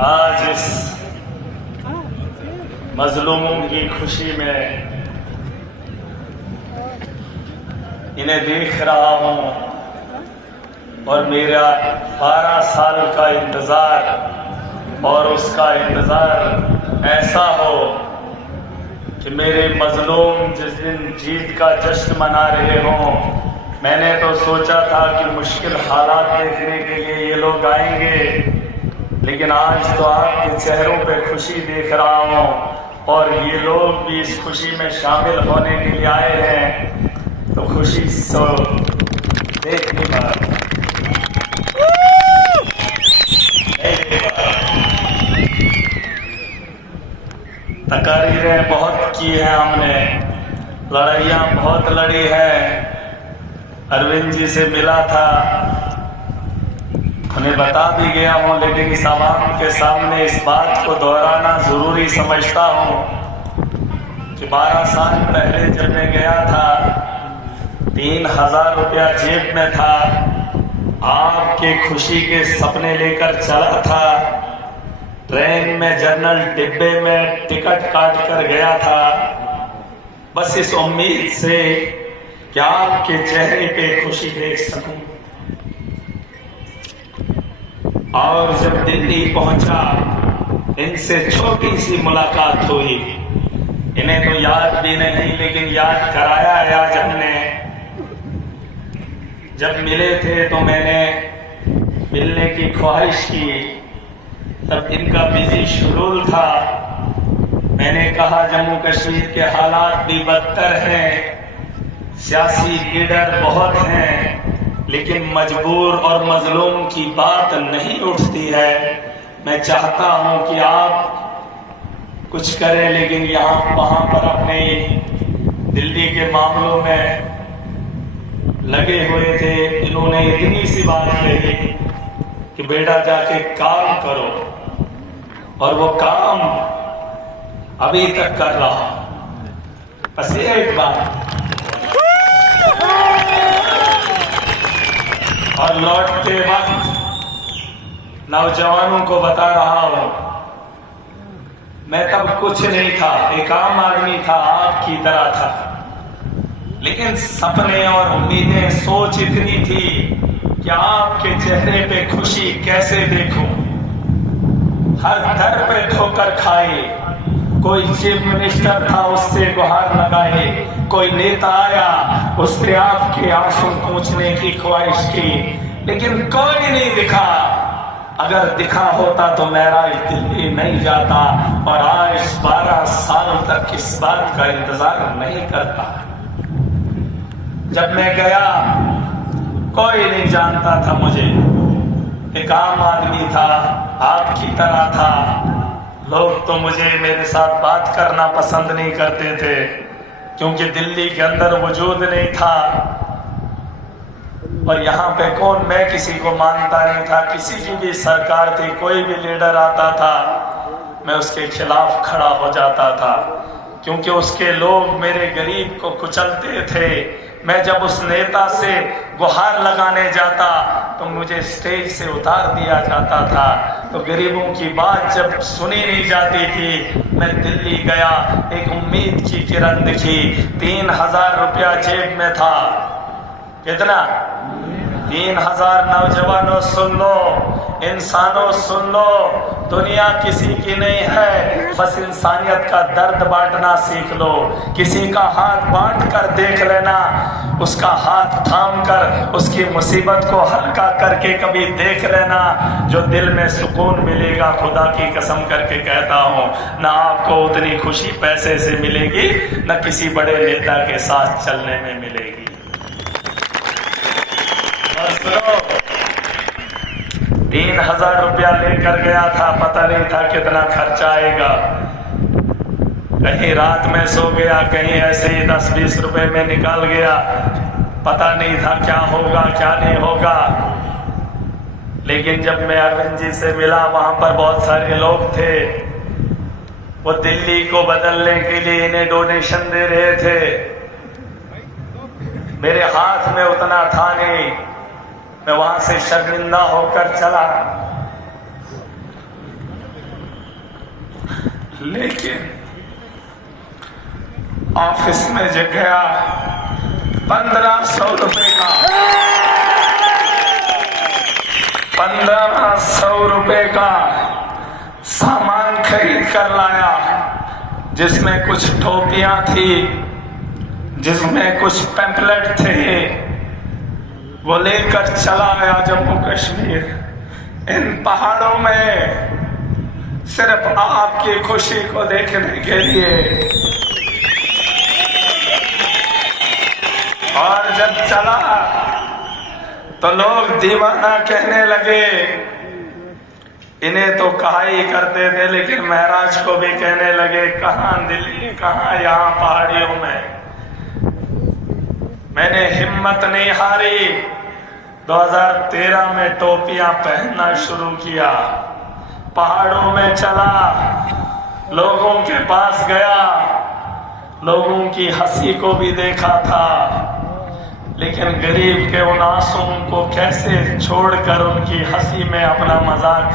आज इस मजलूमों की खुशी में इन्हें देख रहा हूं और मेरा 12 साल का इंतजार और उसका इंतजार ऐसा हो कि मेरे मजलूम जिस दिन जीत का जश्न मना रहे हों। मैंने तो सोचा था कि मुश्किल हालात देखने के लिए ये लोग आएंगे, लेकिन आज तो आपके चेहरों पे खुशी देख रहा हूँ और ये लोग भी इस खुशी में शामिल होने के लिए आए हैं, तो खुशी तो देख नहीं पा रहा। तकारीरें बहुत की हैं हमने, लड़ाइयाँ बहुत लड़ी है। अरविंद जी से मिला था, उन्हें बता भी गया हूँ, लेकिन इस आवाम के सामने इस बात को दोहराना जरूरी समझता हूँ कि 12 साल पहले जब मैं गया था 3000 रुपया जेब में था, आपके खुशी के सपने लेकर चला था, ट्रेन में जनरल डिब्बे में टिकट काट कर गया था, बस इस उम्मीद से कि आपके चेहरे पे खुशी देख सकूं। और जब दिल्ली पहुंचा, इनसे छोटी सी मुलाकात हुई। इन्हें तो याद भी नहीं, लेकिन याद कराया है आज हमने। जब मिले थे तो मैंने मिलने की ख्वाहिश की, तब इनका बिजी शेड्यूल था। मैंने कहा जम्मू कश्मीर के हालात भी बदतर हैं, सियासी लीडर बहुत हैं, लेकिन मजबूर और मजलूम की बात नहीं उठती है। मैं चाहता हूं कि आप कुछ करें, लेकिन यहाँ वहां पर अपने दिल्ली के मामलों में लगे हुए थे। इन्होंने इतनी सी बात कही कि बेटा जाके काम करो, और वो काम अभी तक कर रहा। बस एक बात, और लौटते वक्त नौजवानों को बता रहा हूं, मैं तब कुछ नहीं था, एक आम आदमी था, आपकी तरह था, लेकिन सपने और उम्मीदें, सोच इतनी थी कि आपके चेहरे पे खुशी कैसे देखूं। हर दर पे ठोकर खाए, कोई चीफ मिनिस्टर था उससे गुहार लगाए, कोई नेता आया उससे आपके आंसू पूछने की ख्वाहिश की, लेकिन कोई नहीं दिखा। अगर दिखा होता तो मेरा दिल्ली नहीं जाता, और आज 12 साल तक इस बात का इंतजार नहीं करता। जब मैं गया कोई नहीं जानता था मुझे, एक आम आदमी था, आपकी तरह था। लोग तो मुझे मेरे साथ बात करना पसंद नहीं करते थे, क्योंकि दिल्ली के अंदर वजूद नहीं था, और यहाँ पे कौन, मैं किसी को मानता नहीं था। किसी की भी सरकार थी, कोई भी लीडर आता था, मैं उसके खिलाफ खड़ा हो जाता था, क्योंकि उसके लोग मेरे गरीब को कुचलते थे। मैं जब उस नेता से गुहार लगाने जाता तो मुझे स्टेज से उतार दिया जाता था। तो गरीबों की बात जब सुनी नहीं जाती थी, मैं दिल्ली गया, एक उम्मीद की किरण दिखी। 3000 रुपया जेब में था। कितना? 3000। नौजवानों सुन लो, इंसानों सुन लो, दुनिया किसी की नहीं है, बस इंसानियत का दर्द बांटना सीख लो। किसी का हाथ बांट कर देख लेना, उसका हाथ थाम कर उसकी मुसीबत को हल्का करके कभी देख लेना, जो दिल में सुकून मिलेगा। खुदा की कसम करके कहता हूँ, ना आपको उतनी खुशी पैसे से मिलेगी, न किसी बड़े नेता के साथ चलने में मिलेगी। और सुनो, 3000 रुपया लेकर गया था, पता नहीं था कितना खर्चा आएगा। कहीं रात में सो गया, कहीं ऐसे ही 10-20 रुपए में निकाल गया, पता नहीं था क्या होगा क्या नहीं होगा। लेकिन जब मैं अरविंद जी से मिला, वहां पर बहुत सारे लोग थे, वो दिल्ली को बदलने के लिए इन्हें डोनेशन दे रहे थे। मेरे हाथ में उतना था नहीं, मैं वहां से शर्मिंदा होकर चला। लेकिन ऑफिस में जब गया 1500 रुपए का 1500 रुपए का सामान खरीद कर लाया, जिसमें कुछ टोपियां थी, जिसमें कुछ पैम्पलेट थे, वो लेकर चला गया जम्मू कश्मीर। इन पहाड़ों में सिर्फ आपकी खुशी को देखने के लिए। और जब चला तो लोग दीवाना कहने लगे, इन्हें तो कहा ही करते थे, लेकिन महराज को भी कहने लगे, कहां दिल्ली, कहां यहाँ पहाड़ियों में। मैंने हिम्मत नहीं हारी, 2013 में टोपियां पहनना शुरू किया, पहाड़ों में चला, लोगों के पास गया, लोगों की हंसी को भी देखा था, लेकिन गरीब के उन आंसुओं को कैसे छोड़कर उनकी हंसी में अपना मजाक